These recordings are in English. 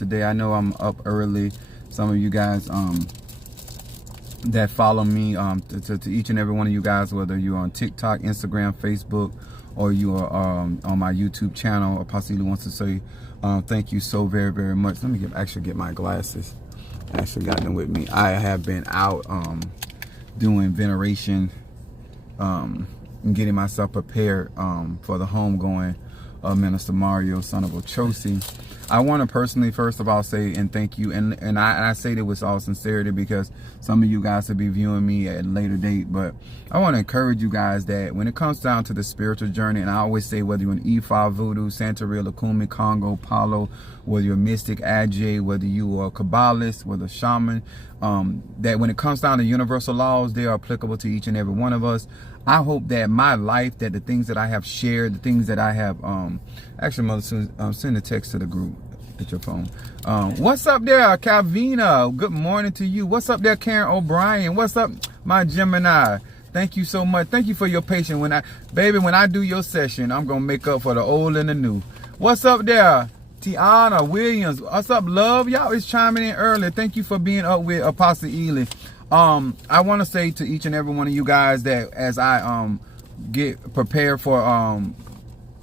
today. I know I'm up early. Some of you guys that follow me, to each and every one of you guys, whether you're on TikTok, Instagram, Facebook, or you are on my YouTube channel. Apostle Ely wants to say thank you so very, very much. Let me actually get my glasses. I actually got them with me. I have been out doing veneration, and getting myself prepared for the homegoing of Minister Mario, son of Ochosi. I want to personally, first of all, say and thank you, and I say that with all sincerity because some of you guys will be viewing me at a later date, but I want to encourage you guys that when it comes down to the spiritual journey, and I always say whether you're an Ifa, Voodoo, Santeria, Lukumi, Congo, Palo, whether you're a mystic, Ajay, whether you are a Kabbalist, whether a shaman, that when it comes down to universal laws, they are applicable to each and every one of us. I hope that my life, that the things that I have shared, the things that I have, actually, Mother Susan, send a text to the group at your phone. What's up there, Calvina? Good morning to you. What's up there, Karen O'Brien? What's up, my Gemini? Thank you so much. Thank you for your patience. When I do your session, I'm going to make up for the old and the new. What's up there, Tiana Williams? What's up, love? Y'all is chiming in early. Thank you for being up with Apostle Ely. I want to say to each and every one of you guys that as I get prepared for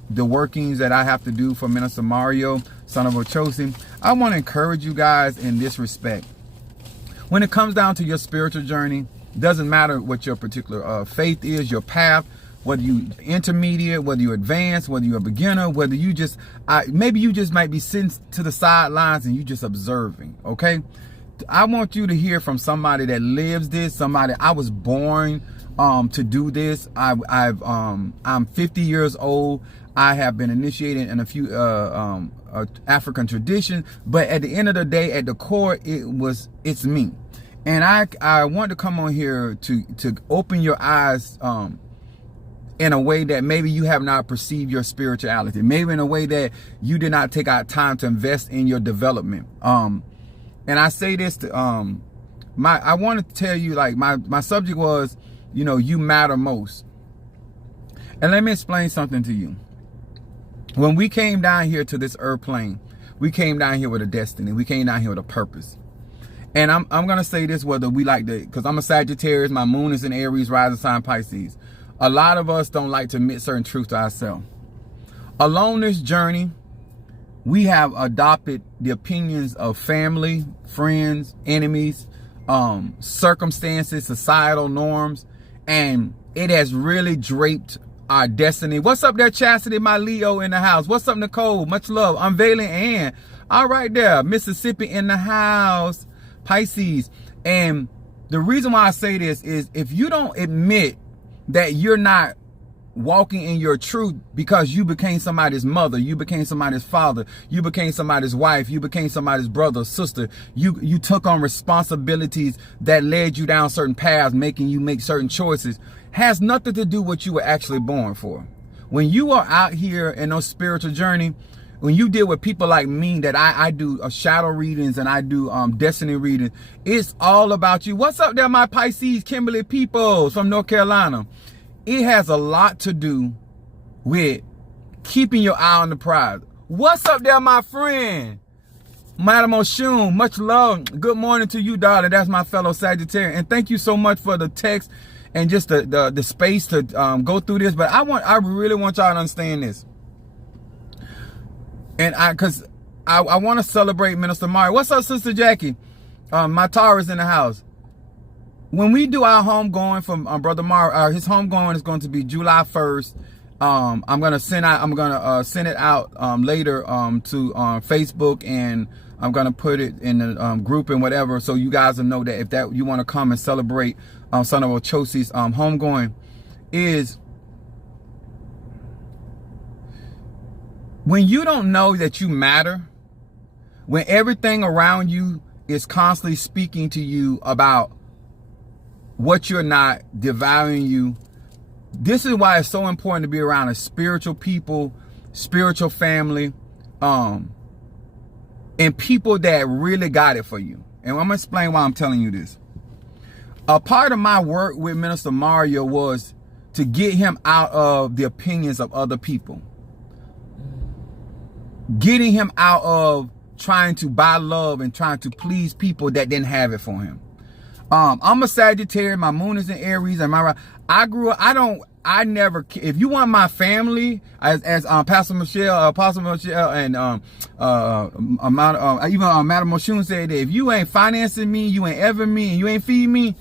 the workings that I have to do for Minister Mario, son of Ochosi, I want to encourage you guys in this respect. When it comes down to your spiritual journey, doesn't matter what your particular faith is, your path, whether you intermediate, whether you advanced, whether you're a beginner, whether you just, maybe you just might be sitting to the sidelines and you just observing, okay? I want you to hear from somebody that lives this, somebody, I was born to do this. I'm 50 years old. I have been initiated in a few African traditions, but at the end of the day, at the core, it's me. And I want to come on here to open your eyes in a way that maybe you have not perceived your spirituality, maybe in a way that you did not take out time to invest in your development. And I say this to I want to tell you, like, my subject was, you know, you matter most. And let me explain something to you. When we came down here to this earth plane, we came down here with a destiny. We came down here with a purpose. And I'm going to say this, whether we like to, because I'm a Sagittarius, my moon is in Aries, rising sign Pisces. A lot of us don't like to admit certain truths to ourselves. Along this journey, we have adopted the opinions of family, friends, enemies, circumstances, societal norms, and it has really draped our destiny. What's up there, Chastity, my Leo in the house? What's up, Nicole? Much love. Unveiling Ann. All right there. Mississippi in the house. Pisces. And the reason why I say this is if you don't admit that you're not walking in your truth because you became somebody's mother, you became somebody's father, you became somebody's wife, you became somebody's brother, sister, you took on responsibilities that led you down certain paths, making you make certain choices, has nothing to do with what you were actually born for. When you are out here in those spiritual journey, when you deal with people like me, that I do shadow readings and I do destiny readings, it's all about you. What's up there, my Pisces, Kimberly Peoples from North Carolina? It has a lot to do with keeping your eye on the prize. What's up there, my friend? Madam Oshun, much love. Good morning to you, darling. That's my fellow Sagittarius. And thank you so much for the text and just the space to go through this. But I really want y'all to understand this. And because I want to celebrate Minister Mario. What's up, Sister Jackie? My Taurus in the house. When we do our homegoing from Brother Mario, his homegoing is going to be July 1st. I'm gonna send it out later to Facebook, and I'm gonna put it in the group and whatever, so you guys will know that if that you want to come and celebrate son of Ochosi's homegoing. Is when you don't know that you matter, when everything around you is constantly speaking to you about what you're not, devaluing you. This is why it's so important to be around a spiritual people, spiritual family, and people that really got it for you. And I'm gonna explain why I'm telling you this. A part of my work with Minister Mario was to get him out of the opinions of other people. Getting him out of trying to buy love and trying to please people that didn't have it for him. I'm a Sagittarius. My moon is in Aries. Am I right? I never, if you want my family, as Pastor Michelle, Apostle Michelle, and even Madam Moshun said, that if you ain't financing me, you ain't ever me, and you ain't feeding me,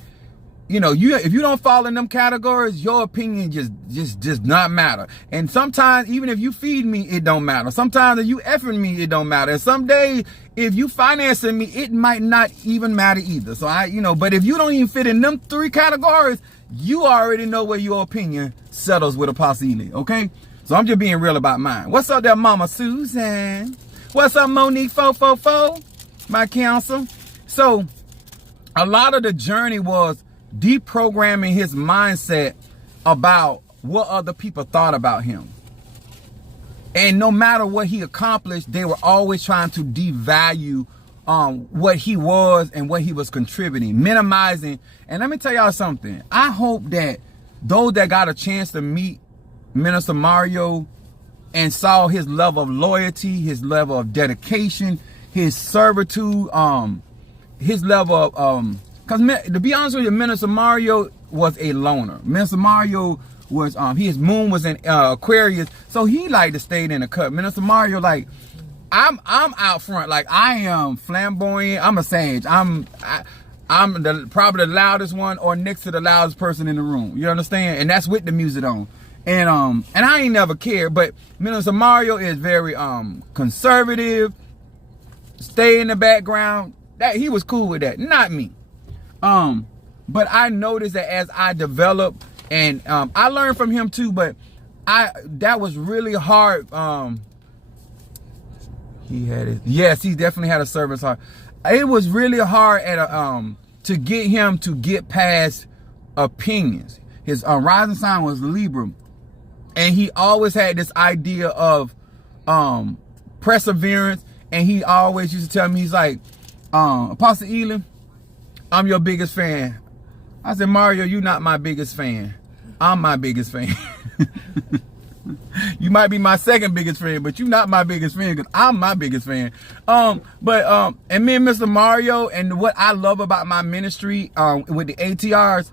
you know, if you don't fall in them categories, your opinion just not matter. And sometimes, even if you feed me, it don't matter. Sometimes if you effing me, it don't matter. And some days, if you financing me, it might not even matter either. So but if you don't even fit in them 3 categories, you already know where your opinion settles with Apostle Ely, okay? So I'm just being real about mine. What's up there, Mama Susan? What's up, Monique 444? My counsel. So a lot of the journey was deprogramming his mindset about what other people thought about him. And no matter what he accomplished, they were always trying to devalue what he was and what he was contributing, minimizing. And let me tell y'all something. I hope that those that got a chance to meet Minister Mario and saw his level of loyalty, his level of dedication, his servitude, his level of, because to be honest with you, Minister Mario was a loner. Minister Mario was, his moon was in Aquarius, so he liked to stay in the cut. Minister Mario, like, I'm out front. Like, I am flamboyant. I'm a sage. I'm probably the loudest one or next to the loudest person in the room. You understand? And that's with the music on. And I ain't never cared. But Minister Mario is very conservative. Stay in the background. That he was cool with that. Not me. But I noticed that as I developed, and I learned from him too. But that was really hard. He had it. Yes, he definitely had a service heart. It was really hard to get him to get past opinions. His rising sign was Libra, and he always had this idea of perseverance. And he always used to tell me, he's like, Apostle Ely, I'm your biggest fan. I said, Mario, you're not my biggest fan. I'm my biggest fan. You might be my second biggest fan, but you're not my biggest fan, because I'm my biggest fan. And me and Mr. Mario, and what I love about my ministry with the ATRs,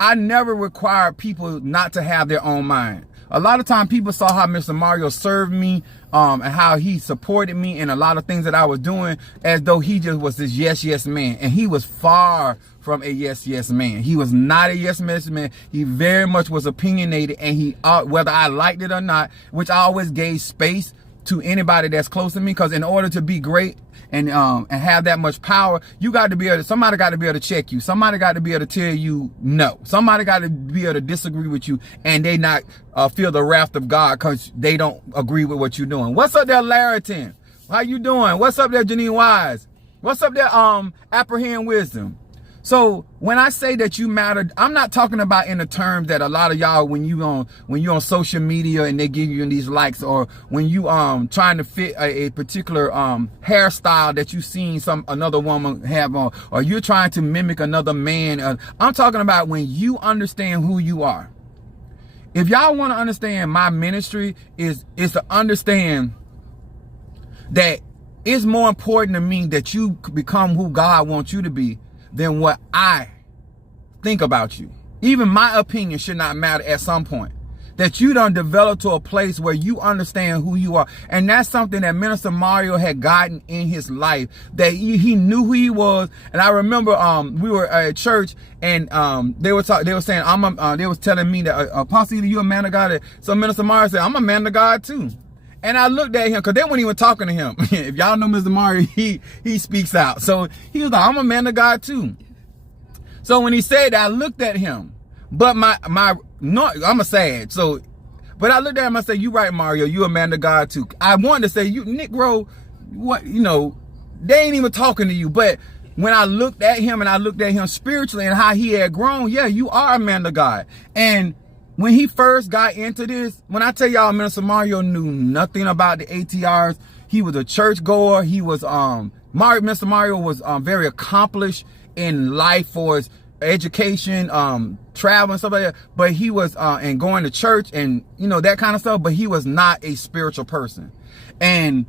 I never required people not to have their own mind. A lot of time people saw how Mr. Mario served me, and how he supported me in a lot of things that I was doing, as though he just was this yes man. And he was far from a yes man. He was not a yes man. He very much was opinionated, and he, whether I liked it or not, which I always gave space to anybody that's close to me, because in order to be great and have that much power, you got to be able to, somebody got to be able to check you. Somebody got to be able to tell you no. Somebody got to be able to disagree with you, and they not feel the wrath of God because they don't agree with what you're doing. What's up there, Larrington? How you doing? What's up there, Janine Wise? What's up there, Apprehend Wisdom? So when I say that you matter, I'm not talking about in the terms that a lot of y'all, when you on social media and they give you these likes, or when you trying to fit a particular hairstyle that you seen another woman have on, or you're trying to mimic another man. I'm talking about when you understand who you are. If y'all want to understand my ministry, is to understand that it's more important to me that you become who God wants you to be than what I think about you. Even my opinion should not matter at some point. That you done develop to a place where you understand who you are. And that's something that Minister Mario had gotten in his life, that he knew who he was. And I remember we were at church, and they were saying, they was telling me that Apostle, you a man of God. So Minister Mario said, I'm a man of God too. And I looked at him, because they weren't even talking to him. If y'all know Mr. Mario, he speaks out. So he was like, I'm a man of God too. So when he said that, I looked at him. But I'm a Sag. So, but I looked at him, I said, you right, Mario, you a man of God too. I wanted to say, you, Negro, what, they ain't even talking to you. But when I looked at him, and I looked at him spiritually and how he had grown, yeah, you are a man of God. And when he first got into this, when I tell y'all, Minister Mario knew nothing about the ATRs. He was a church goer. He was, Mr. Mario was very accomplished in life for his education, travel and stuff like that. But he was, and going to church and, that kind of stuff. But he was not a spiritual person. And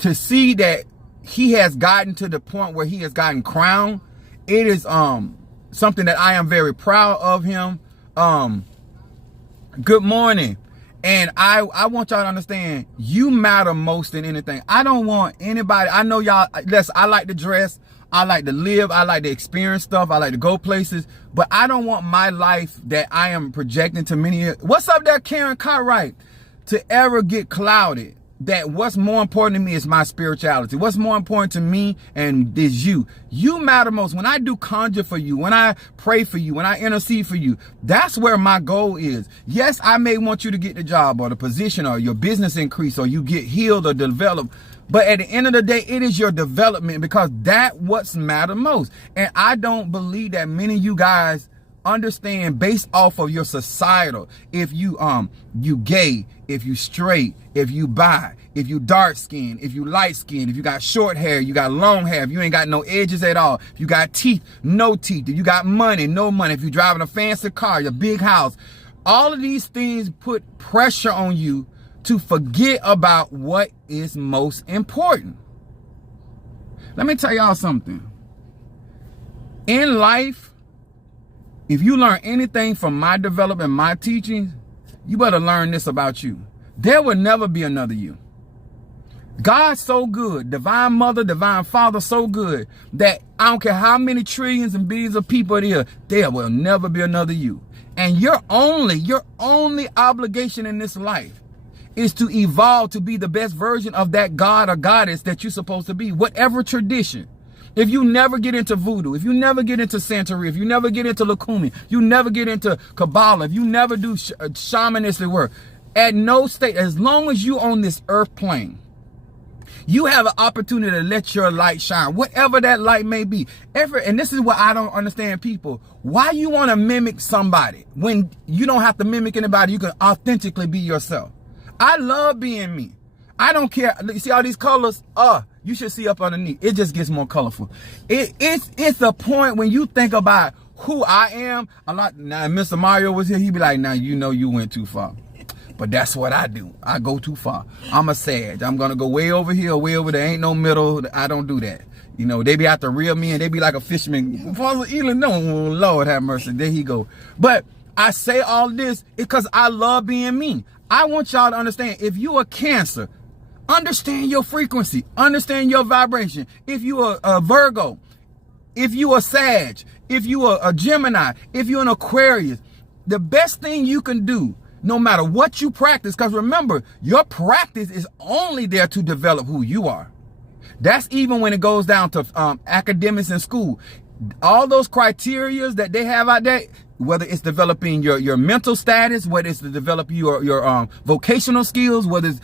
to see that he has gotten to the point where he has gotten crowned, it is something that I am very proud of him. Good morning. And I want y'all to understand, you matter most than anything. I don't want anybody, I know y'all, listen, I like to dress, I like to live, I like to experience stuff, I like to go places, but I don't want my life that I am projecting to many, what's up there, Karen Cartwright, to ever get clouded. That what's more important to me is my spirituality. What's more important to me and is you. You matter most. When I do conjure for you, when I pray for you, when I intercede for you, that's where my goal is. Yes, I may want you to get the job or the position or your business increase or you get healed or develop. But at the end of the day, it is your development, because that's what's matter most. And I don't believe that many of you guys understand based off of your societal. If you gay, if you straight, if you bi, if you dark skin, if you light skin, if you got short hair, you got long hair, if you ain't got no edges at all, if you got teeth, no teeth, if you got money, no money, if you driving a fancy car, your big house, all of these things put pressure on you to forget about what is most important. Let me tell y'all something. In life, if you learn anything from my development, my teachings, you better learn this about you. There will never be another you. God's so good, divine mother, divine father, so good that I don't care how many trillions and billions of people there will never be another you. And your only obligation in this life is to evolve to be the best version of that God or goddess that you're supposed to be, whatever tradition. If you never get into voodoo, if you never get into Santeria, if you never get into Lukumi, you never get into Kabbalah, if you never do shamanistic work, at no state, as long as you on this earth plane, you have an opportunity to let your light shine, whatever that light may be. And this is what I don't understand, people. Why you want to mimic somebody when you don't have to mimic anybody? You can authentically be yourself. I love being me. I don't care. You see all these colors? You should see up underneath. It just gets more colorful. It's a point when you think about who I am. Now, Mr. Mario was here. He'd be like, now you know you went too far. But that's what I do. I go too far. I'm a Sag. I'm going to go way over here, way over there. Ain't no middle. I don't do that. You know, they be out to reel me and they be like a fisherman. Father Elon, no, Lord have mercy. There he go. But I say all this because I love being me. I want y'all to understand, if you are Cancer, understand your frequency, understand your vibration. If you are a Virgo, if you are Sag, if you are a Gemini, if you're an Aquarius, the best thing you can do, no matter what you practice, because remember, your practice is only there to develop who you are. That's even when it goes down to academics in school. All those criterias that they have out there, whether it's developing your mental status, whether it's to develop your vocational skills, whether it's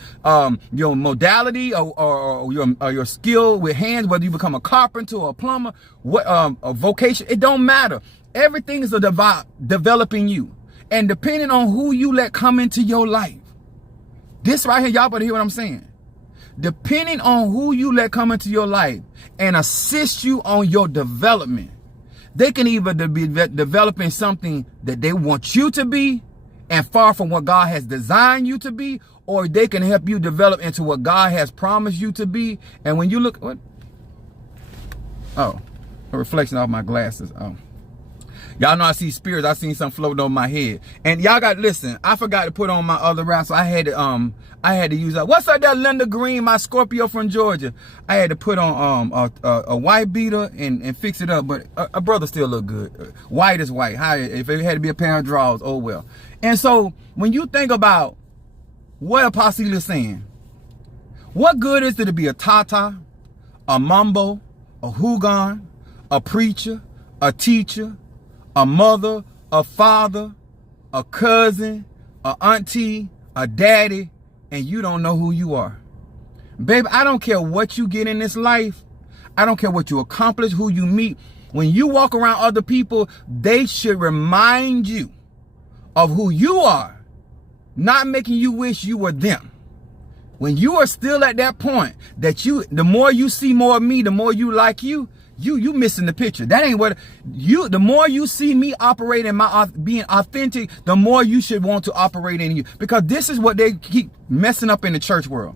your modality or your skill with hands, whether you become a carpenter or a plumber, a vocation, it don't matter. Everything is about developing you. And depending on who you let come into your life, this right here, y'all better hear what I'm saying. Depending on who you let come into your life and assist you on your development, they can either be developing something that they want you to be and far from what God has designed you to be, or they can help you develop into what God has promised you to be. And when you look, what? Oh, a reflection off my glasses. Oh. Y'all know I see spirits. I seen something floating over my head. And y'all got, listen, I forgot to put on my other wrap, so I had to use that. What's up there, Linda Green, my Scorpio from Georgia? I had to put on a white beater and fix it up, but a brother still look good. White is white. If it had to be a pair of drawers, oh well. And so when you think about what Apostle is saying, what good is it to be a Tata, a Mambo, a Hugon, a preacher, a teacher, a mother, a father, a cousin, a auntie, a daddy, and you don't know who you are? Baby, I don't care what you get in this life. I don't care what you accomplish, who you meet. When you walk around other people, they should remind you of who you are, not making you wish you were them. When you are still at that point that the more you see more of me, the more you like you missing the picture. That ain't what the more you see me operating being authentic, the more you should want to operate in you. Because this is what they keep messing up in the church world.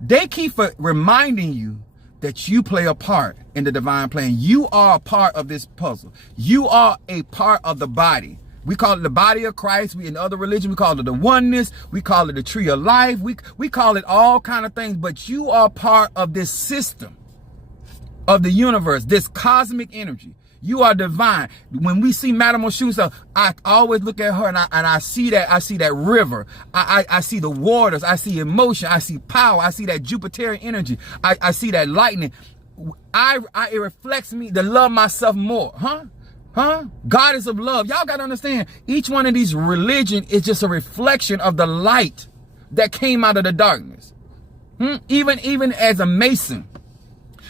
They keep reminding you that you play a part in the divine plan. You are a part of this puzzle. You are a part of the body. We call it the body of Christ. We in other religions, we call it the oneness. We call it the tree of life. We call it all kind of things, but you are part of this system of the universe, this cosmic energy. You are divine. When we see Madame Oshusa, I always look at her and I see that river. I see the waters. I see emotion. I see power. I see that Jupiterian energy. I see that lightning. It reflects me to love myself more. Goddess of love. Y'all got to understand, each one of these religions is just a reflection of the light that came out of the darkness. Even as a Mason,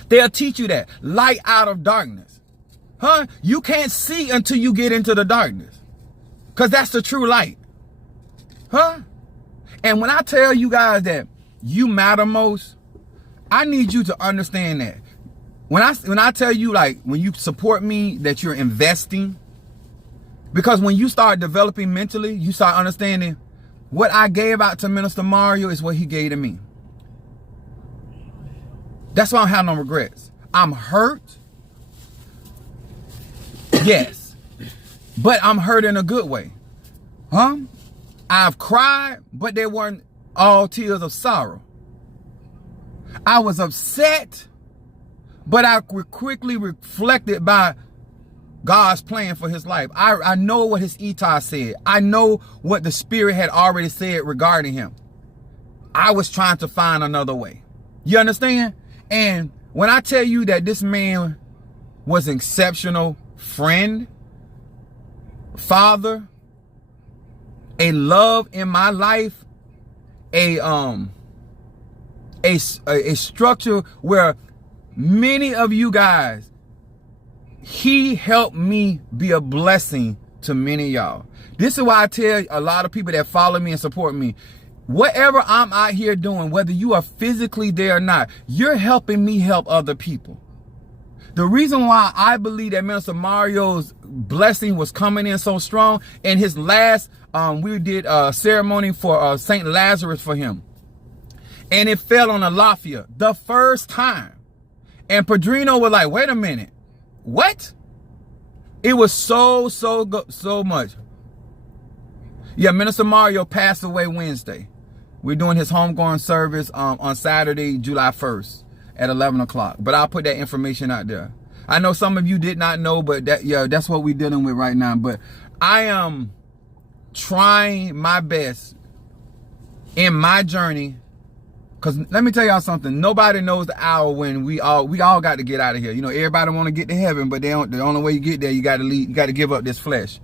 they'll teach you that. Light out of darkness. You can't see until you get into the darkness. Because that's the true light. And when I tell you guys that you matter most, I need you to understand that. When I tell you, like, when you support me, that you're investing. Because when you start developing mentally, you start understanding what I gave out to Minister Mario is what he gave to me. That's why I don't have no regrets. I'm hurt. Yes. But I'm hurt in a good way. I've cried, but they weren't all tears of sorrow. I was upset, but I quickly reflected by God's plan for his life. I know what his Etar said. I know what the Spirit had already said regarding him. I was trying to find another way. You understand? And when I tell you that this man was an exceptional friend, father, a love in my life, a structure where many of you guys, he helped me be a blessing to many of y'all. This is why I tell a lot of people that follow me and support me, whatever I'm out here doing, whether you are physically there or not, you're helping me help other people. The reason why I believe that Minister Mario's blessing was coming in so strong, in his last, we did a ceremony for St. Lazarus for him. And it fell on Alafia the first time. And Padrino was like, wait a minute. What? It was so much. Yeah, Minister Mario passed away Wednesday. We're doing his homegoing service on Saturday, July 1st. At 11 o'clock. But I'll put that information out there. I know some of you did not know, but that's what we're dealing with right now. But I am trying my best in my journey. Because let me tell y'all something. Nobody knows the hour when we all got to get out of here. You know, everybody want to get to heaven, but the only way you get there, you got to leave. You got to give up this flesh.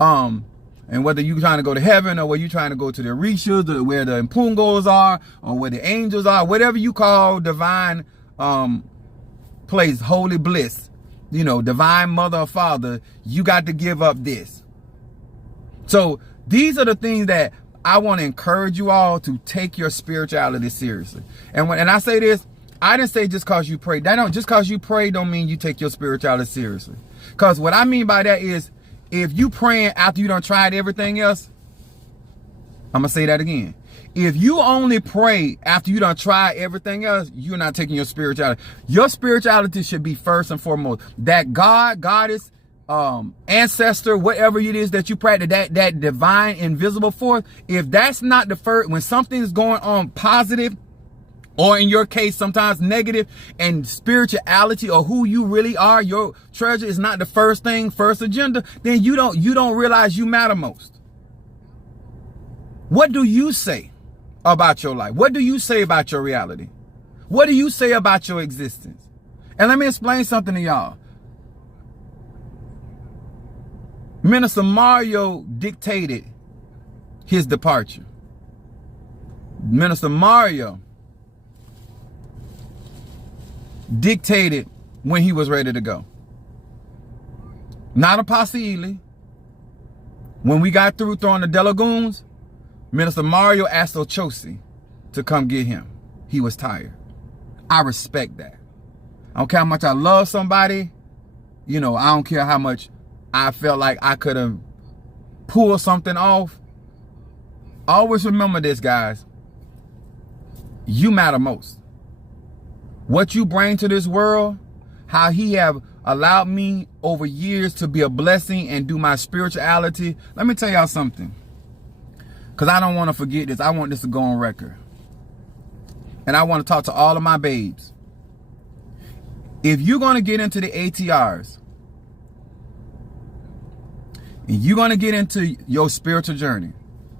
And whether you're trying to go to heaven or whether you're trying to go to the Orishas, where the Impungos are, or where the angels are, whatever you call divine place, holy bliss, you know, divine mother or father, you got to give up this. So these are the things that I want to encourage you all to take your spirituality seriously. And when I say this, I didn't say just cause you pray. Just cause you pray don't mean you take your spirituality seriously. Because what I mean by that is, if you praying after you done tried everything else, I'm going to say that again. If you only pray after you done tried everything else, you're not taking your spirituality. Your spirituality should be first and foremost. That God, goddess, ancestor, whatever it is that you practice, that divine invisible force, if that's not the first, when something's going on positive, or in your case, sometimes negative, and spirituality or who you really are, your treasure is not the first thing, first agenda, then you don't realize you matter most. What do you say about your life? What do you say about your reality? What do you say about your existence? And let me explain something to y'all. Minister Mario dictated his departure. Minister Mario dictated when he was ready to go. Not Apostle Ely. When we got through throwing the Delagoons, Minister Mario asked Ochosi to come get him. He was tired. I respect that. I don't care how much I love somebody. You know, I don't care how much I felt like I could have pulled something off. Always remember this, guys. You matter most. what you bring to this world, how he have allowed me over years to be a blessing and do my spirituality. Let me tell y'all something, because I don't want to forget this. I want this to go on record. And I want to talk to all of my babes. If you're going to get into the ATRs, and you're going to get into your spiritual journey,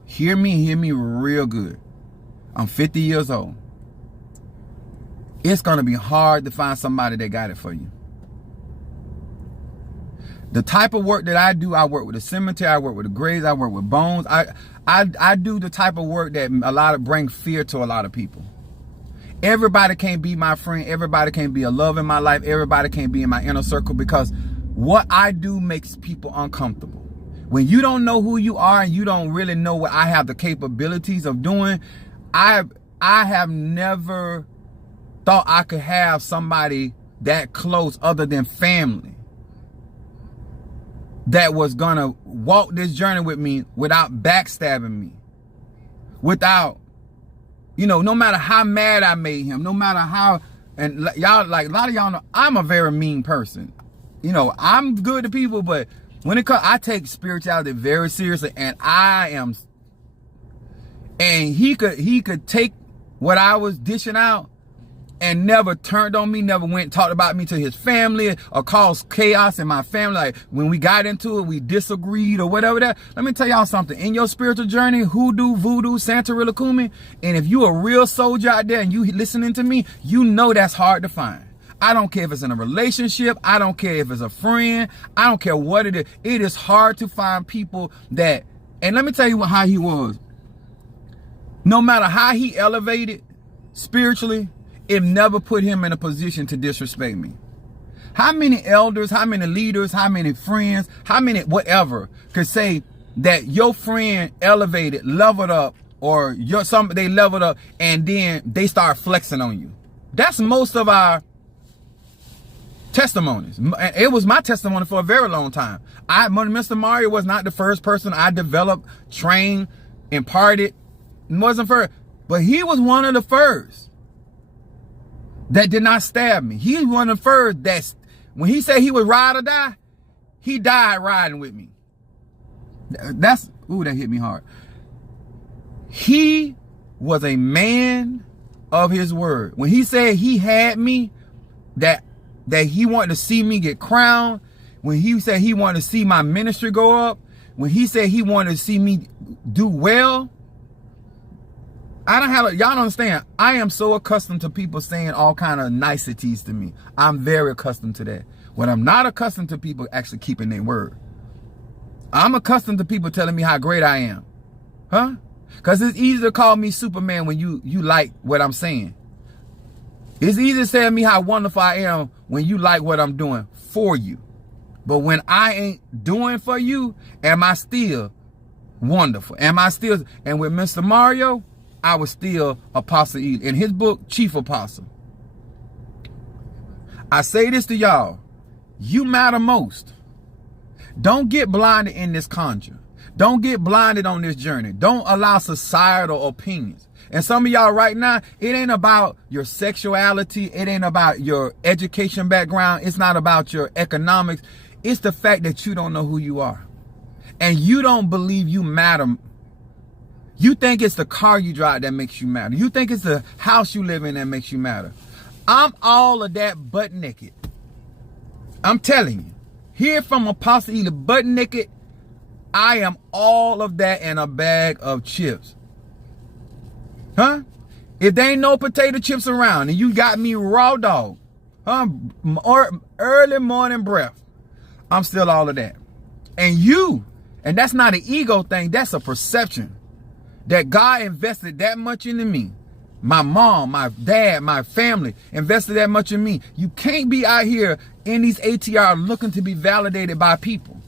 hear me real good. I'm 50 years old. It's going to be hard to find somebody that got it for you. The type of work that I do, I work with the cemetery, I work with the graves, I work with bones. I do the type of work that bring fear to a lot of people. Everybody can't be my friend. Everybody can't be a love in my life. Everybody can't be in my inner circle, because what I do makes people uncomfortable. When you don't know who you are and you don't really know what I have the capabilities of doing, I have never thought I could have somebody that close other than family that was gonna walk this journey with me without backstabbing me, without, no matter how mad I made him, no matter how, and y'all, like a lot of y'all know, I'm a very mean person. I'm good to people, but when it comes, I take spirituality very seriously, and he could take what I was dishing out and never turned on me, never went and talked about me to his family or caused chaos in my family. Like when we got into it, we disagreed or whatever that. Let me tell y'all something. In your spiritual journey, hoodoo, voodoo, Santeria Kumi, and if you a real soldier out there and you listening to me, you know that's hard to find. I don't care if it's in a relationship. I don't care if it's a friend. I don't care what it is. It is hard to find people that, and let me tell you how he was. No matter how he elevated spiritually, it never put him in a position to disrespect me. How many elders, how many leaders, how many friends, how many whatever could say that your friend elevated, leveled up, or they leveled up and then they start flexing on you? That's most of our testimonies. It was my testimony for a very long time. Mr. Mario was not the first person I developed, trained, imparted. It wasn't first, but he was one of the first that did not stab me. He was one of the first that, when he said he would ride or die, he died riding with me. That hit me hard. He was a man of his word. When he said he had me, that he wanted to see me get crowned, when he said he wanted to see my ministry go up, when he said he wanted to see me do well, y'all don't understand. I am so accustomed to people saying all kind of niceties to me. I'm very accustomed to that. What I'm not accustomed to, people actually keeping their word. I'm accustomed to people telling me how great I am. Huh? Because it's easy to call me Superman when you like what I'm saying. It's easy to say to me how wonderful I am when you like what I'm doing for you. But when I ain't doing for you, am I still wonderful? And with Mr. Mario, I was still Apostle E. In his book, Chief Apostle. I say this to y'all. You matter most. Don't get blinded in this conjure. Don't get blinded on this journey. Don't allow societal opinions. And some of y'all right now, it ain't about your sexuality. It ain't about your education background. It's not about your economics. It's the fact that you don't know who you are. And you don't believe you matter. You think it's the car you drive that makes you matter. You think it's the house you live in that makes you matter. I'm all of that butt naked. I'm telling you. Here from Apostle E, butt naked, I am all of that in a bag of chips. Huh? If there ain't no potato chips around and you got me raw dog, or early morning breath, I'm still all of that. And that's not an ego thing, that's a perception. That God invested that much into me. My mom, my dad, my family invested that much in me. You can't be out here in these ATR looking to be validated by people.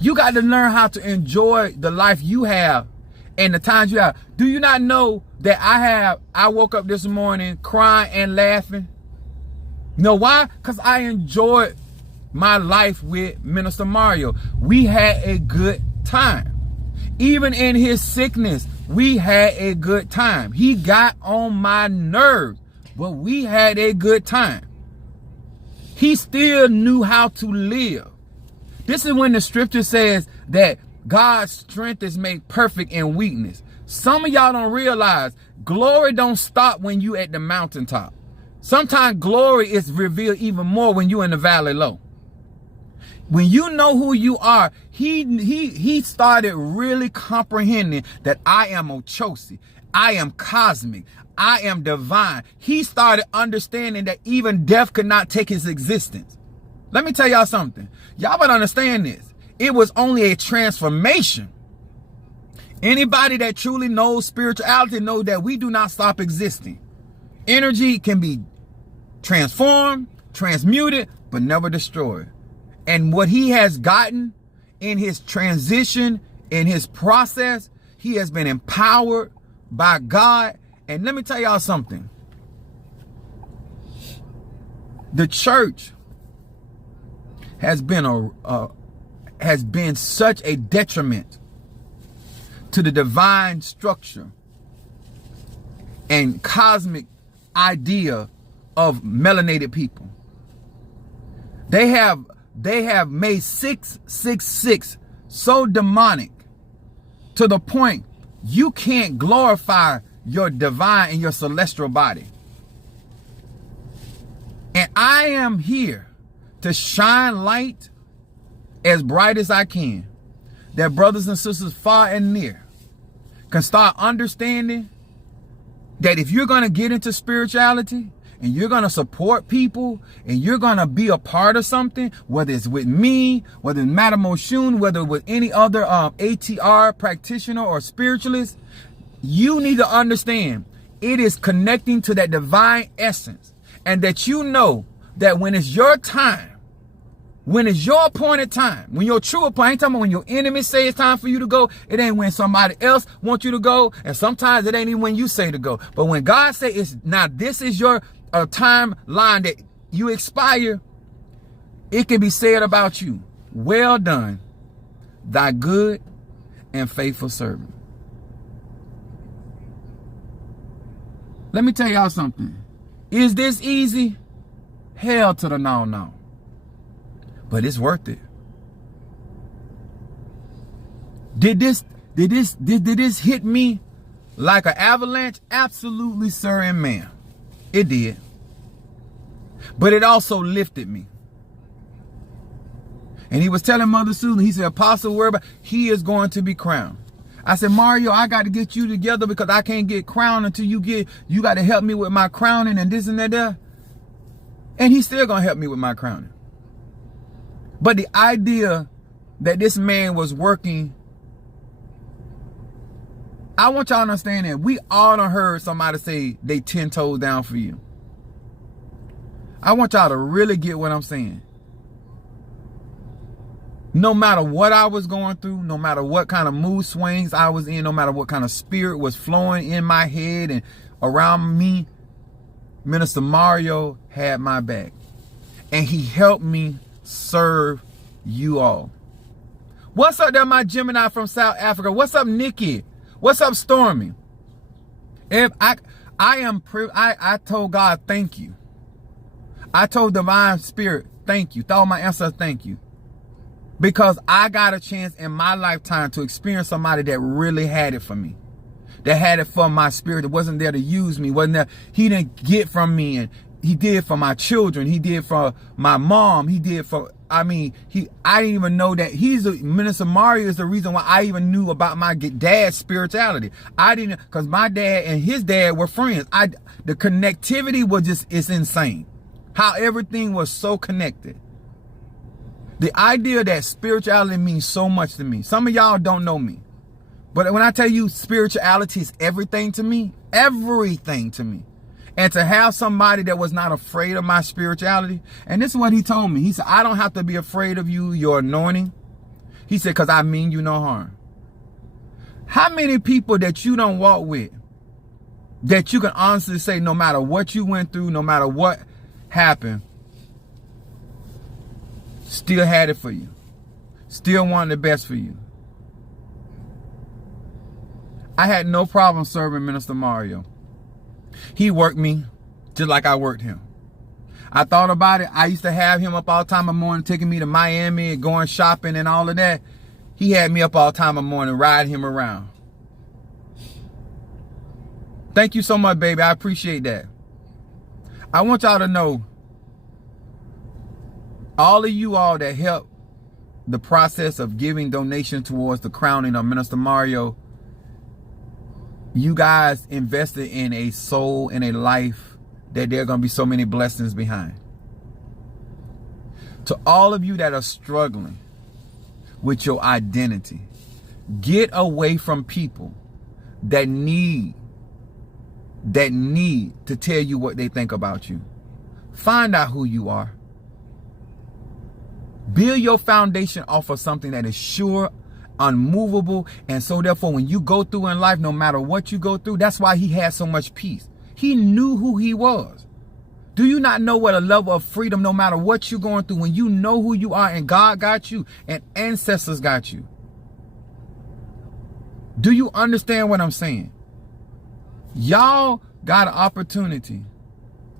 You got to learn how to enjoy the life you have and the times you have. Do you not know that I woke up this morning crying and laughing? You know why? Because I enjoyed my life with Minister Mario. We had a good time. Even in his sickness, we had a good time. He got on my nerves. but we had a good time. He still knew how to live. This is when the scripture says that God's strength is made perfect in weakness. Some of y'all don't realize glory don't stop when you at the mountaintop. Sometimes glory is revealed even more when you in the valley low. When you know who you are, he started really comprehending that I am Ochosi. I am cosmic. I am divine. He started understanding that even death could not take his existence. Let me tell y'all something. Y'all better understand this. It was only a transformation. Anybody that truly knows spirituality knows that we do not stop existing. Energy can be transformed, transmuted, but never destroyed. And what he has gotten in his transition, in his process, he has been empowered by God. And let me tell y'all something. The church has been such a detriment to the divine structure and cosmic idea of melanated people. They have made 666 so demonic to the point you can't glorify your divine and your celestial body. And I am here to shine light as bright as I can, that brothers and sisters far and near can start understanding that if you're going to get into spirituality and you're going to support people and you're going to be a part of something, whether it's with me, whether it's Madam Oshun, whether with any other ATR practitioner or spiritualist, you need to understand it is connecting to that divine essence, and that you know that when it's your time, when it's your appointed time, when your true appointed, I ain't talking about when your enemies say it's time for you to go. It ain't when somebody else wants you to go. And sometimes it ain't even when you say to go. But when God say it's now, this is your timeline that you expire, it can be said about you, well done, thy good and faithful servant. Let me tell y'all something. Is this easy? Hell to the no. But it's worth it. Did this hit me like an avalanche? Absolutely, sir and ma'am. It did. But it also lifted me. And he was telling Mother Susan, he said, Apostle, worry about, he is going to be crowned. I said, Mario, I got to get you together because I can't get crowned until you got to help me with my crowning and this and that there. And he's still going to help me with my crowning. But the idea that this man was working, I want y'all to understand that we all done heard somebody say they 10 toes down for you. I want y'all to really get what I'm saying. No matter what I was going through, no matter what kind of mood swings I was in, no matter what kind of spirit was flowing in my head and around me, Minister Mario had my back. And he helped me serve you all. What's up there, my Gemini from South Africa? What's up, Nikki? What's up, Stormy? If I told God, thank you. I told Divine Spirit, thank you. Thought my answer, thank you. Because I got a chance in my lifetime to experience somebody that really had it for me. That had it for my spirit. That wasn't there to use me. Wasn't there. He didn't get from me. And he did for my children. He did for my mom. He did for, I didn't even know that Minister Mario is the reason why I even knew about my dad's spirituality. I didn't, because my dad and his dad were friends. The connectivity was just, it's insane. How everything was so connected. The idea that spirituality means so much to me. Some of y'all don't know me. But when I tell you spirituality is everything to me, everything to me. And to have somebody that was not afraid of my spirituality. And this is what he told me. He said, I don't have to be afraid of you, your anointing. He said, because I mean you no harm. How many people that you don't walk with, that you can honestly say, no matter what you went through, no matter what happened, still had it for you, still wanted the best for you? I had no problem serving Minister Mario. He worked me just like I worked him. I thought about it. I used to have him up all time of morning, taking me to Miami and going shopping and all of that. He had me up all time of morning, riding him around. Thank you so much, baby. I appreciate that. I want y'all to know, all of you all that help the process of giving donation towards the crowning of Minister Mario, you guys invested in a soul and a life that there are going to be so many blessings behind. To all of you that are struggling with your identity, get away from people that need to tell you what they think about you. Find out who you are. Build your foundation off of something that is sure, unmovable, and so therefore when you go through in life, no matter what you go through, that's why he had so much peace. He knew who he was. Do you not know what a level of freedom, no matter what you're going through, when you know who you are and God got you and ancestors got you? Do you understand what I'm saying? Y'all got an opportunity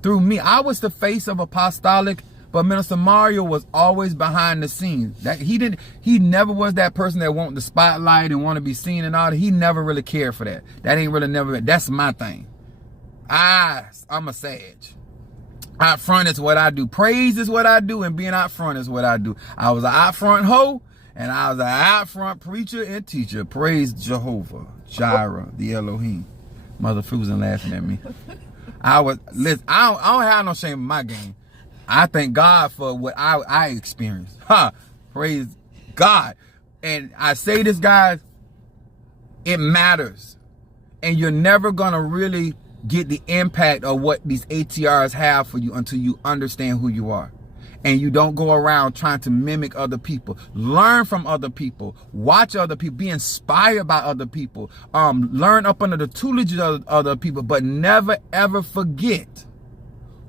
through me. I was the face of apostolic, but Minister Mario was always behind the scenes. He never was that person that wanted the spotlight and want to be seen and all that. He never really cared for that. That ain't really never, that's my thing. I'm a sage. Out front is what I do. Praise is what I do, and being out front is what I do. I was an out front hoe, and I was an out front preacher and teacher. Praise Jehovah, Jireh, the Elohim. Mother Fusen laughing at me. I don't have no shame in my game. I thank God for what I experienced. Praise God. And I say this, guys, it matters. And you're never going to really get the impact of what these ATRs have for you until you understand who you are. And you don't go around trying to mimic other people. Learn from other people. Watch other people. Be inspired by other people. Learn up under the tutelage of other people. But never, ever forget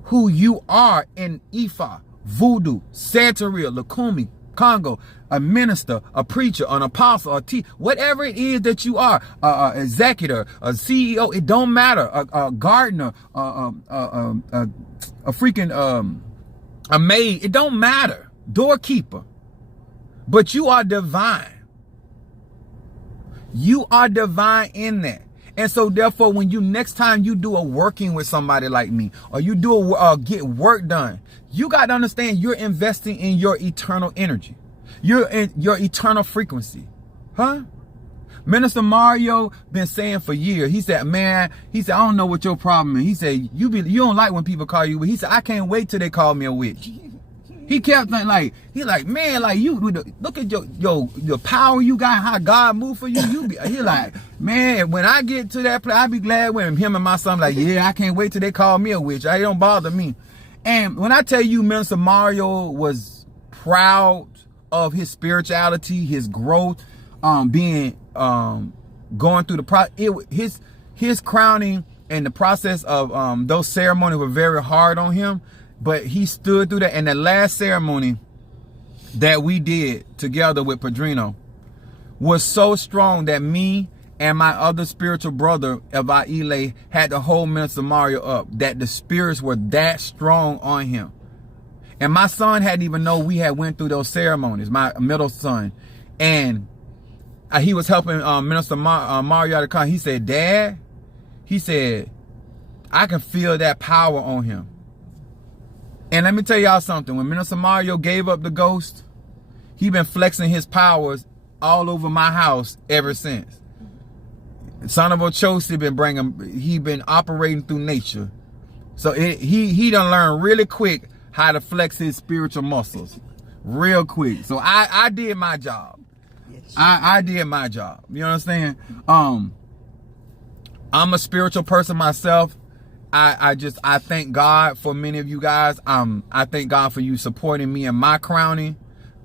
who you are in Ifa, Voodoo, Santeria, Lukumi, Congo, a minister, a preacher, an apostle, a teacher, whatever it is that you are, a executor, a CEO, it don't matter, a gardener, a maid, it don't matter, doorkeeper, but you are divine. You are divine in that. And so therefore, when you next time you do a working with somebody like me, or you do get work done, you got to understand you're investing in your eternal energy. You're in your eternal frequency. Minister Mario been saying for years, he said, I don't know what your problem is. He said, you don't like when people call you. He said, I can't wait till they call me a witch. He kept thinking you look at your power you got, how God moved for you. He like, man, when I get to that place, I be glad when him and my son like, yeah, I can't wait till they call me a witch. It don't bother me. And when I tell you, Minister Mario was proud of his spirituality, his growth, going through the his crowning and the process of those ceremonies were very hard on him. But he stood through that. And the last ceremony that we did together with Padrino was so strong that me and my other spiritual brother, Eva had to hold Minister Mario up. That the spirits were that strong on him. And my son hadn't even know we had went through those ceremonies, my middle son. And he was helping Minister Mario to come. He said, Dad, he said, I can feel that power on him. And let me tell y'all something. When Minister Mario gave up the ghost, he been flexing his powers all over my house ever since. Son of Ochosi he been operating through nature. So he done learned really quick how to flex his spiritual muscles. Real quick. So I did my job. Yes. I did my job. You understand? I'm a spiritual person myself. I thank God for many of you guys. I thank God for you supporting me in my crowning.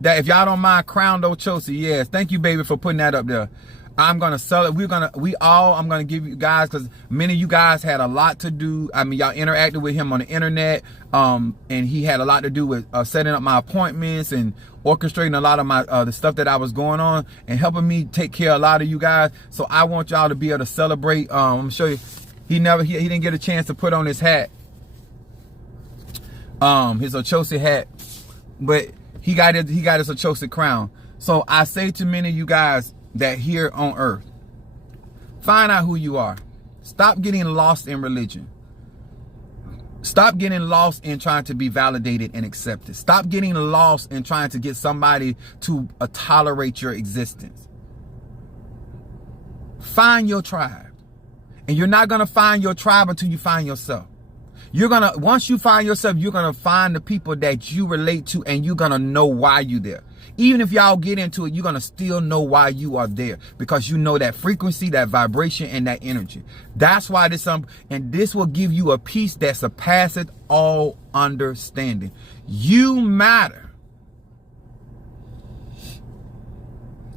That if y'all don't mind, Crown Ochosi, yes. Thank you, baby, for putting that up there. I'm gonna sell it. I'm gonna give you guys, because many of you guys had a lot to do. I mean, y'all interacted with him on the internet, and he had a lot to do with setting up my appointments and orchestrating a lot of my the stuff that I was going on and helping me take care of a lot of you guys. So I want y'all to be able to celebrate. I'm gonna show you. He didn't get a chance to put on his hat. his Ochosi hat, but he got his Ochosi crown. So I say to many of you guys that here on earth, find out who you are. Stop getting lost in religion. Stop getting lost in trying to be validated and accepted. Stop getting lost in trying to get somebody to tolerate your existence. Find your tribe. And you're not going to find your tribe until you find yourself. Once you find yourself, you're going to find the people that you relate to, and you're going to know why you're there. Even if y'all get into it, you're going to still know why you are there, because you know that frequency, that vibration, and that energy. That's why and this will give you a peace that surpasses all understanding. You matter.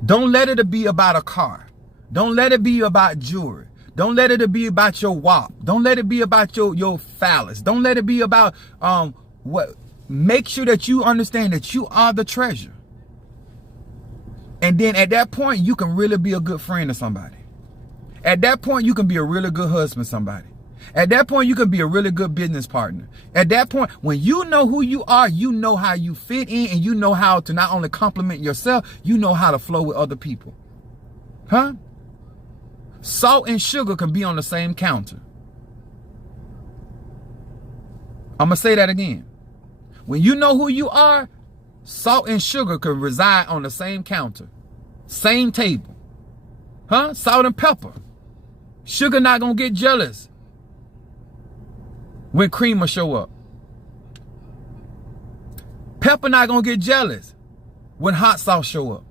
Don't let it be about a car. Don't let it be about jewelry. Don't let it be about your WAP. Don't let it be about your phallus. Don't let it be about make sure that you understand that you are the treasure. And then at that point, you can really be a good friend to somebody. At that point, you can be a really good husband to somebody. At that point, you can be a really good business partner. At that point, when you know who you are, you know how you fit in, and you know how to not only compliment yourself, you know how to flow with other people. Huh? Salt and sugar can be on the same counter. I'm going to say that again. When you know who you are, salt and sugar can reside on the same counter, same table. Huh? Salt and pepper. Sugar not going to get jealous when cream will show up. Pepper not going to get jealous when hot sauce show up.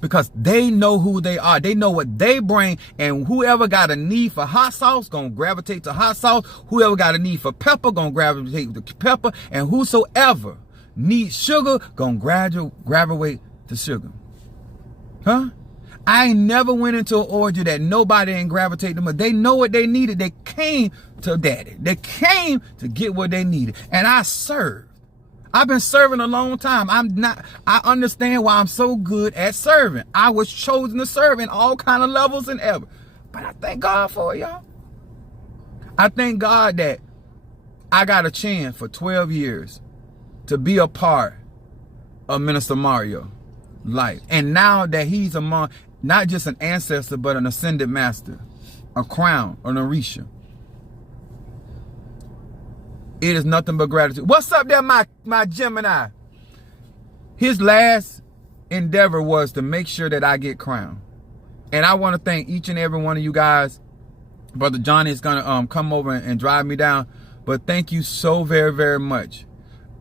Because they know who they are. They know what they bring. And whoever got a need for hot sauce, going to gravitate to hot sauce. Whoever got a need for pepper, going to gravitate to pepper. And whosoever needs sugar, going to gravitate to sugar. Huh? I ain't never went into an orgy that nobody ain't gravitate to. They know what they needed. They came to daddy. They came to get what they needed. And I served. I've been serving a long time. I understand why I'm so good at serving. I was chosen to serve in all kind of levels and ever. But I thank God for it, y'all. I thank God that I got a chance for 12 years to be a part of Minister Mario's life. And now that he's among, not just an ancestor, but an ascended master, a crown, an Orisha. It is nothing but gratitude. What's up there, my Gemini? His last endeavor was to make sure that I get crowned. And I want to thank each and every one of you guys. Brother Johnny is going to come over and drive me down. But thank you so very, very much.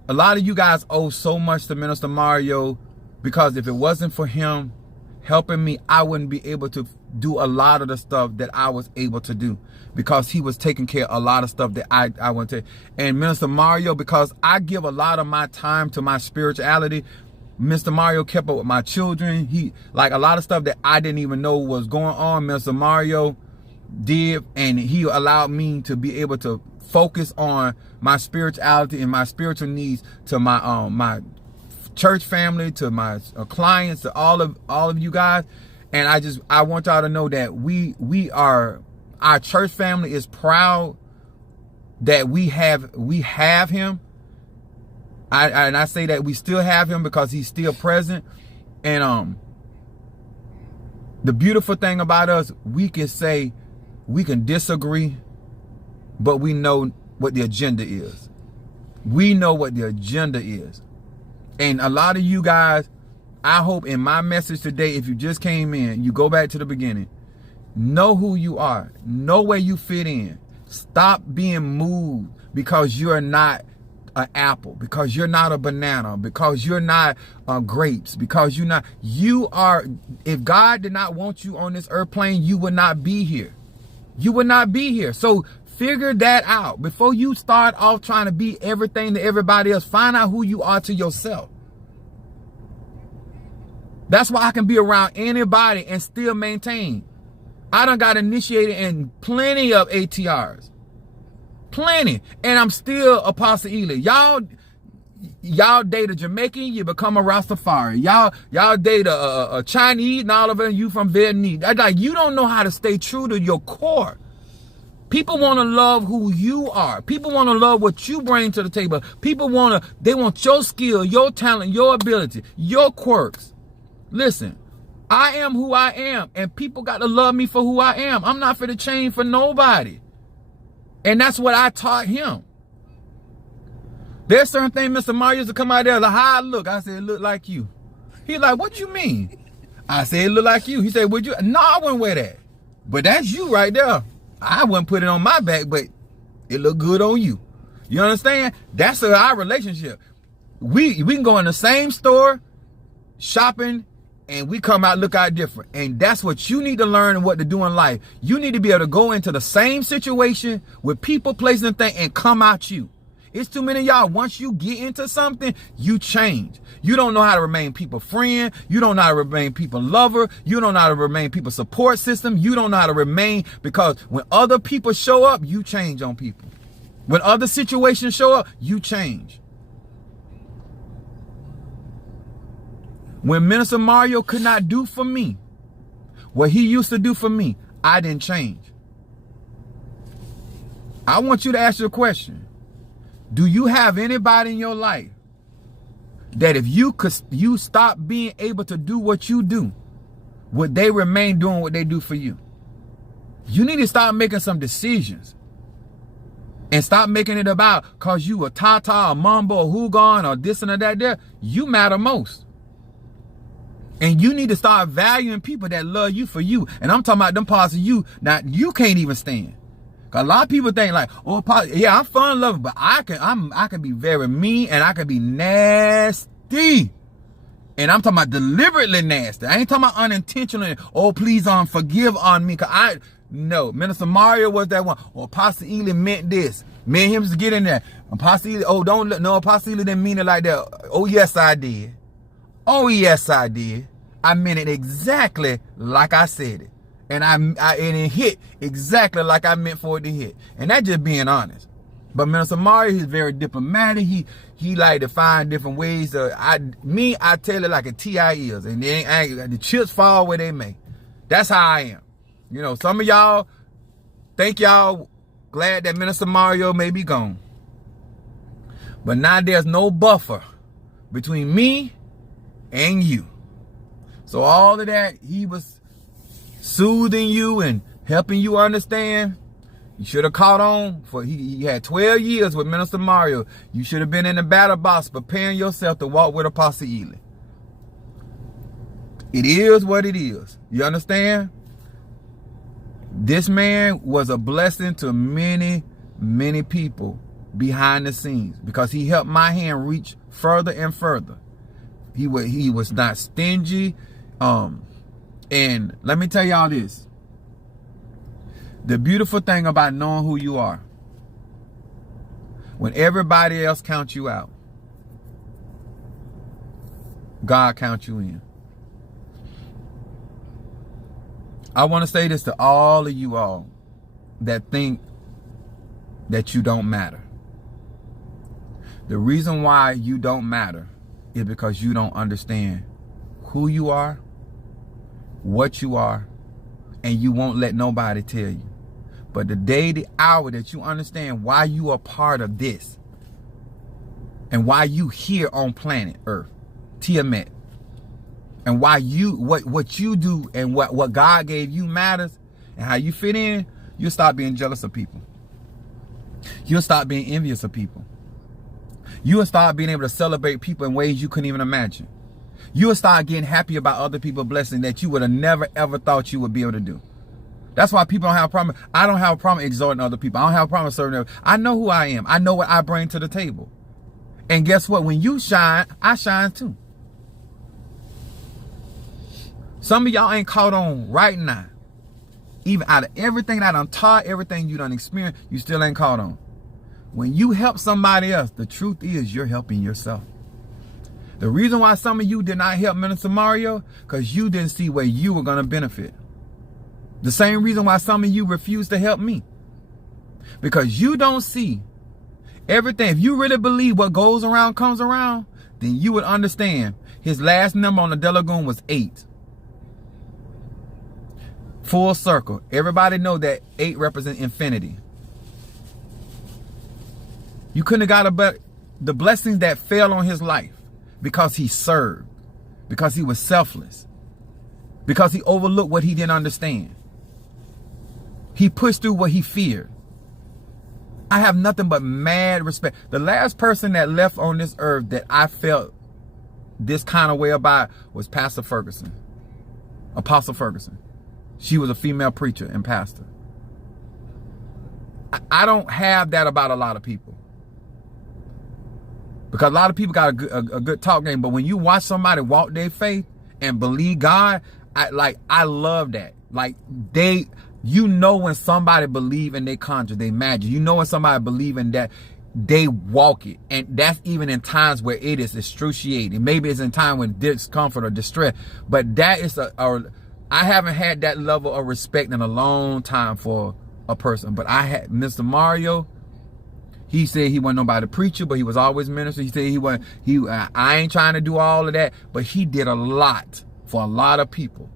A lot of you guys owe so much to Minister Mario, because if it wasn't for him helping me, I wouldn't be able to do a lot of the stuff that I was able to do, because he was taking care of a lot of stuff that I went to. And Minister Mario, because I give a lot of my time to my spirituality, Mr. Mario kept up with my children. He, like, a lot of stuff that I didn't even know was going on, Mr. Mario did, and he allowed me to be able to focus on my spirituality and my spiritual needs to my my church family, to my clients, to all of you guys. And I want y'all to know that our church family is proud that we have him. And I say that we still have him because he's still present. And the beautiful thing about us, we can say we can disagree, but we know what the agenda is. We know what the agenda is. And a lot of you guys, I hope in my message today, if you just came in, you go back to the beginning. Know who you are. Know where you fit in. Stop being moved because you're not an apple, because you're not a banana, because you're not grapes, because you are, if God did not want you on this earth plane, you would not be here. You would not be here. So figure that out. Before you start off trying to be everything to everybody else, find out who you are to yourself. That's why I can be around anybody and still maintain. I done got initiated in plenty of ATRs. Plenty. And I'm still Apostle Ely. Y'all date a Jamaican, you become a Rastafari. Y'all date a Chinese, and all of them, you from Vietnamese. Like, you don't know how to stay true to your core. People want to love who you are. People want to love what you bring to the table. People they want your skill, your talent, your ability, your quirks. Listen, I am who I am, and people got to love me for who I am. I'm not for to change for nobody. And that's what I taught him. There's certain things Mr. Mario used to come out there like, how I look? I said, it look like you. He like, what you mean? I said, it look like you. He said, would you? No, I wouldn't wear that. But that's you right there. I wouldn't put it on my back, but it look good on you. You understand? That's our relationship. We can go in the same store, shopping, and we come out, look out different. And that's what you need to learn and what to do in life. You need to be able to go into the same situation with people, places, and things and come out you. It's too many of y'all. Once you get into something, you change. You don't know how to remain people friend. You don't know how to remain people lover. You don't know how to remain people support system. You don't know how to remain, because when other people show up, you change on people. When other situations show up, you change. When Minister Mario could not do for me what he used to do for me, I didn't change. I want you to ask your question. Do you have anybody in your life that if you stop being able to do what you do, would they remain doing what they do for you? You need to start making some decisions and stop making it about cause you a Tata, a Mumbo, a Hugon, or this and that there. You matter most. And you need to start valuing people that love you for you. And I'm talking about them parts of you that you can't even stand. A lot of people think like, oh, yeah, I'm fun loving, but I can be very mean and I can be nasty. And I'm talking about deliberately nasty. I ain't talking about unintentionally. Oh, please forgive on me. No, Minister Mario was that one. Oh, Apostle Ely meant this. Me and him was get in there. Apostle Ely, Apostle Ely didn't mean it like that. Oh, yes, I did. Oh, yes, I did. I meant it exactly like I said it. And and it hit exactly like I meant for it to hit. And that's just being honest. But Minister Mario, he's very diplomatic. He like to find different ways. I tell it like a T.I. is. And the chips fall where they may. That's how I am. You know, some of y'all think y'all glad that Minister Mario may be gone. But now there's no buffer between me and you. So all of that, he was soothing you and helping you understand. You should have caught on. He had 12 years with Minister Mario. You should have been in the battle box preparing yourself to walk with Apostle Ely. It is what it is. You understand? This man was a blessing to many, many people behind the scenes because he helped my hand reach further and further. He was not stingy. And let me tell y'all this. The beautiful thing about knowing who you are, when everybody else counts you out, God counts you in. I want to say this to all of you all that think that you don't matter. The reason why you don't matter is because you don't understand who you are, what you are, and you won't let nobody tell you. But the day, the hour that you understand why you are part of this and why you here on planet Earth, Tiamat, and why you, what you do and what God gave you matters and how you fit in, you'll stop being jealous of people. You'll stop being envious of people. You'll start being able to celebrate people in ways you couldn't even imagine. You'll start getting happy about other people's blessings that you would have never, ever thought you would be able to do. That's why people don't have a problem. I don't have a problem exhorting other people. I don't have a problem serving them. I know who I am. I know what I bring to the table. And guess what? When you shine, I shine too. Some of y'all ain't caught on right now. Even out of everything that I done taught, everything you done experienced, you still ain't caught on. When you help somebody else, the truth is you're helping yourself. The reason why some of you did not help Minister Mario, because you didn't see where you were going to benefit. The same reason why some of you refuse to help me. Because you don't see everything. If you really believe what goes around comes around, then you would understand his last number on the Delagoon was 8. Full circle. Everybody know that 8 represents infinity. You couldn't have got the blessings that fell on his life because he served, because he was selfless, because he overlooked what he didn't understand. He pushed through what he feared. I have nothing but mad respect. The last person that left on this earth that I felt this kind of way about was Pastor Ferguson, Apostle Ferguson. She was a female preacher and pastor. I don't have that about a lot of people. Because a lot of people got a good talk game, but when you watch somebody walk their faith and believe God, I love that. Like you know when somebody believe in their conscience, they magic. You know when somebody believe in that, they walk it. And that's even in times where it is excruciating. Maybe it's in time when discomfort or distress. But that is I haven't had that level of respect in a long time for a person. But I had Mr. Mario. He said he wasn't nobody preacher, but he was always minister. He said I ain't trying to do all of that, but he did a lot for a lot of people.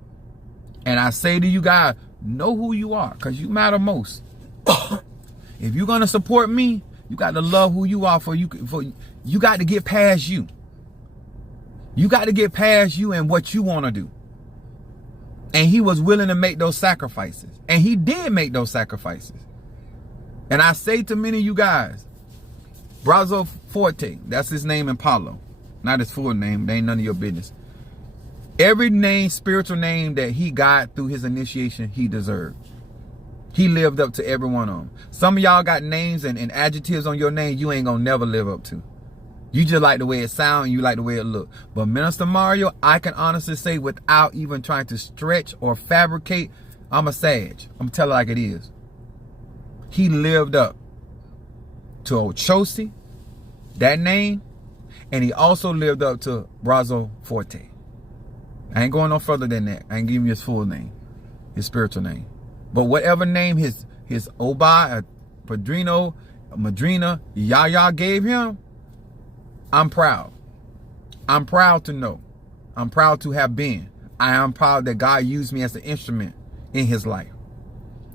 And I say to you guys, know who you are, because you matter most. If you're gonna support me, you got to love who you are. You got to get past you. You got to get past you and what you want to do. And he was willing to make those sacrifices. And he did make those sacrifices. And I say to many of you guys, Brazo Forte, that's his name in Palo. Not his full name, they ain't none of your business. Every name, spiritual name that he got through his initiation, he deserved. He lived up to every one of them. Some of y'all got names and adjectives on your name you ain't gonna never live up to. You just like the way it sounds, you like the way it look. But Minister Mario, I can honestly say without even trying to stretch or fabricate, I'm a Sag. I'm telling it like it is. He lived up to Ochosi, that name, and he also lived up to Brazo Forte. I ain't going no further than that. I ain't giving you his full name, his spiritual name. But whatever name his Oba, Padrino, Madrina, Yaya gave him, I'm proud. I'm proud to know. I'm proud to have been. I am proud that God used me as an instrument in his life,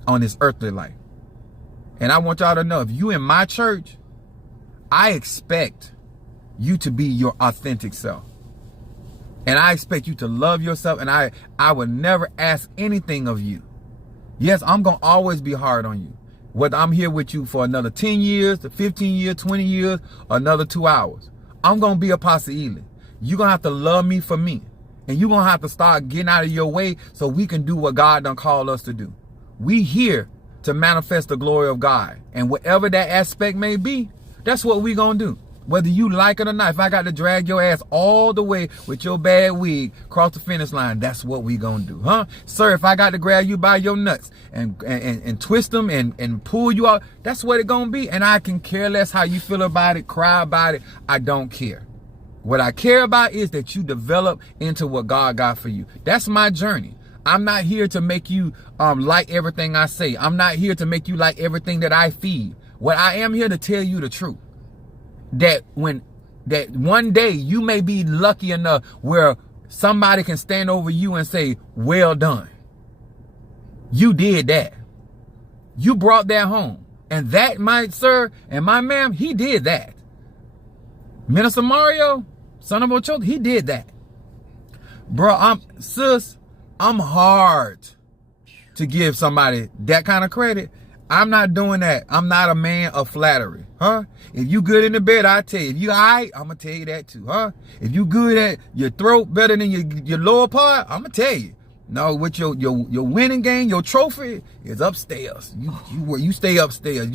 on his earthly life. And I want y'all to know, if you in my church, I expect you to be your authentic self. And I expect you to love yourself. And I would never ask anything of you. Yes, I'm going to always be hard on you. Whether I'm here with you for another 10 years, 15 years, 20 years, or another 2 hours. I'm going to be Apostle Ely. You're going to have to love me for me. And you're going to have to start getting out of your way so we can do what God done called us to do. We here to manifest the glory of God. And whatever that aspect may be, that's what we going to do. Whether you like it or not, if I got to drag your ass all the way with your bad wig across the finish line, that's what we gonna do, huh? Sir, if I got to grab you by your nuts and twist them and pull you out, that's what it gonna be. And I can care less how you feel about it, cry about it. I don't care. What I care about is that you develop into what God got for you. That's my journey. I'm not here to make you like everything I say. I'm not here to make you like everything that I feed. What I am here to tell you the truth. That one day you may be lucky enough where somebody can stand over you and say, well done. You did that. You brought that home. And that, my sir and my ma'am, he did that. Minister Mario, son of Ochoa, he did that. Bro, I'm hard to give somebody that kind of credit. I'm not doing that. I'm not a man of flattery, huh? If you good in the bed, I tell you. If you all right, I'm going to tell you that too, huh? If you good at your throat better than your lower part, I'm going to tell you. No, with your winning game, your trophy is upstairs. You stay upstairs.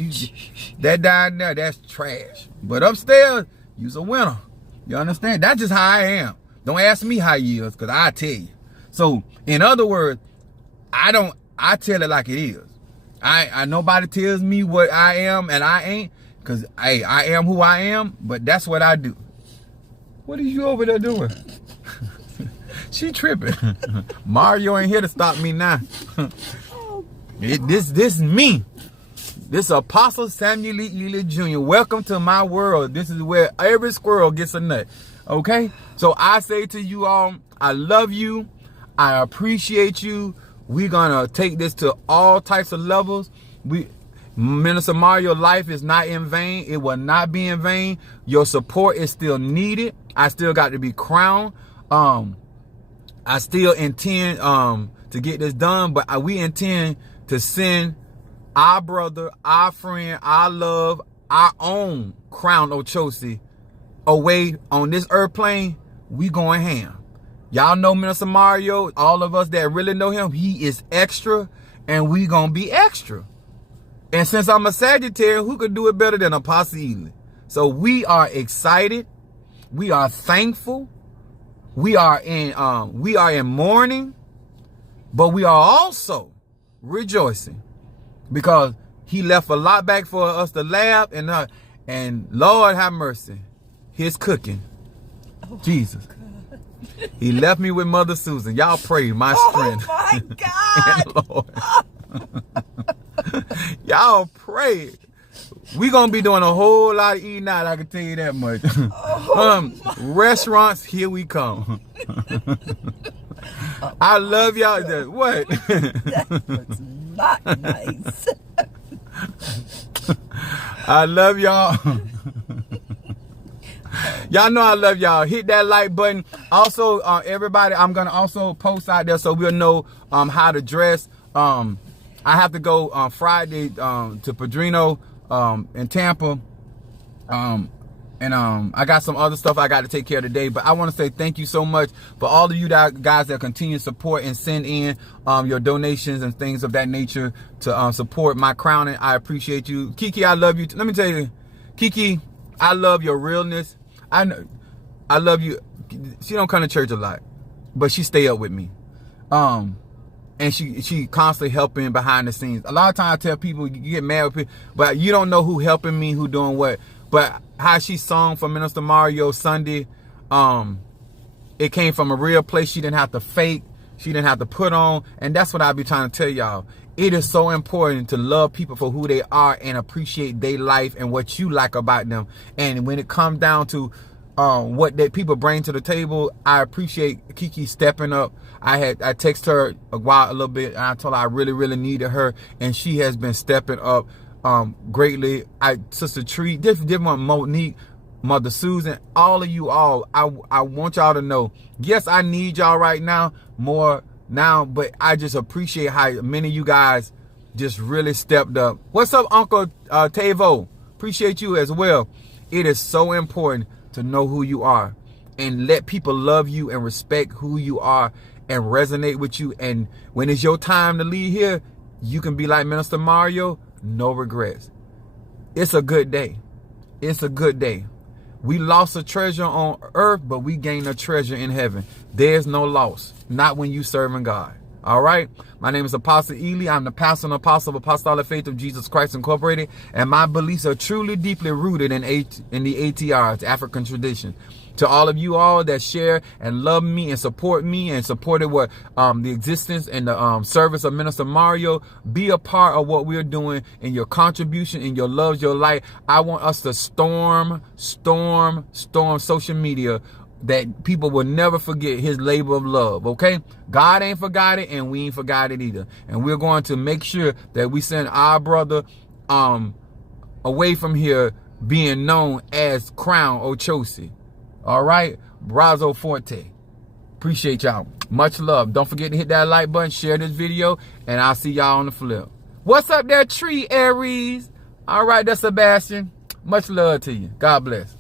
That down there, that's trash. But upstairs, you's a winner. You understand? That's just how I am. Don't ask me how you is, because I tell you. So, in other words, I tell it like it is. Nobody tells me what I am and I ain't, because I am who I am, but that's what I do. What are you over there doing? She tripping. Mario ain't here to stop me now. This is me. This is Apostle Samuel Ely Jr. Welcome to my world. This is where every squirrel gets a nut. Okay? So I say to you all, I love you. I appreciate you. We're gonna take this to all types of levels. Minister Mario, life is not in vain. It will not be in vain. Your support is still needed. I still got to be crowned. I still intend to get this done, but we intend to send our brother, our friend, our love, our own Crown Ochoce away on this earth plane. We going ham. Y'all know Minister Mario, all of us that really know him, he is extra, and we gonna be extra. And since I'm a Sagittarius, who could do it better than Apostle Ely? So we are excited. We are thankful. We are in mourning, but we are also rejoicing because he left a lot back for us to laugh, and Lord have mercy, his cooking. Oh, Jesus. God. He left me with Mother Susan. Y'all pray my strength. Oh my God. Y'all pray. We gonna be doing a whole lot of eating out, I can tell you that much. Restaurants, here we come. I love y'all. What? That was not nice. I love y'all. Y'all know I love y'all. Hit that like button. Also, everybody, I'm gonna also post out there so we'll know how to dress. I have to go on Friday to Padrino in Tampa. I got some other stuff I got to take care of today, but I want to say thank you so much for all of you guys that continue to support and send in your donations and things of that nature to support my crowning. I appreciate you. Kiki, I love you. Let me tell you, Kiki, I love your realness. I love you. She don't come to church a lot, but she stay up with me. And she constantly helping behind the scenes. A lot of times I tell people, you get mad with people, but you don't know who helping me, who doing what. But how she sung for Minister Mario Sunday, it came from a real place. She didn't have to fake. She didn't have to put on. And that's what I be trying to tell y'all. It is so important to love people for who they are and appreciate their life and what you like about them. And when it comes down to what that people bring to the table, I appreciate Kiki stepping up. I texted her a little bit, and I told her I really, really needed her, and she has been stepping up greatly. Sister Tree, different Monique, Mother Susan, all of you all, I want y'all to know, yes, I need y'all right now more now, but I just appreciate how many of you guys just really stepped up. What's up, Uncle Tavo? Appreciate you as well. It is so important to know who you are and let people love you and respect who you are and resonate with you. And when it's your time to leave here, you can be like Minister Mario, no regrets. It's a good day. It's a good day. We lost a treasure on earth, but we gained a treasure in heaven. There's no loss, not when you serving God. All right. My name is Apostle Ely. I'm the pastor and apostle of Apostolic Faith of Jesus Christ Incorporated. And my beliefs are truly deeply rooted in the ATR, the African tradition. To all of you all that share and love me and supported what the existence and the service of Minister Mario, be a part of what we're doing in your contribution, in your love, your light. I want us to storm social media, that people will never forget his labor of love, okay? God ain't forgot it, and we ain't forgot it either. And we're going to make sure that we send our brother away from here being known as Crown Ochoce. All right? Brazo Forte. Appreciate y'all. Much love. Don't forget to hit that like button, share this video, and I'll see y'all on the flip. What's up there, Tree Aries? All right, that's Sebastian. Much love to you. God bless.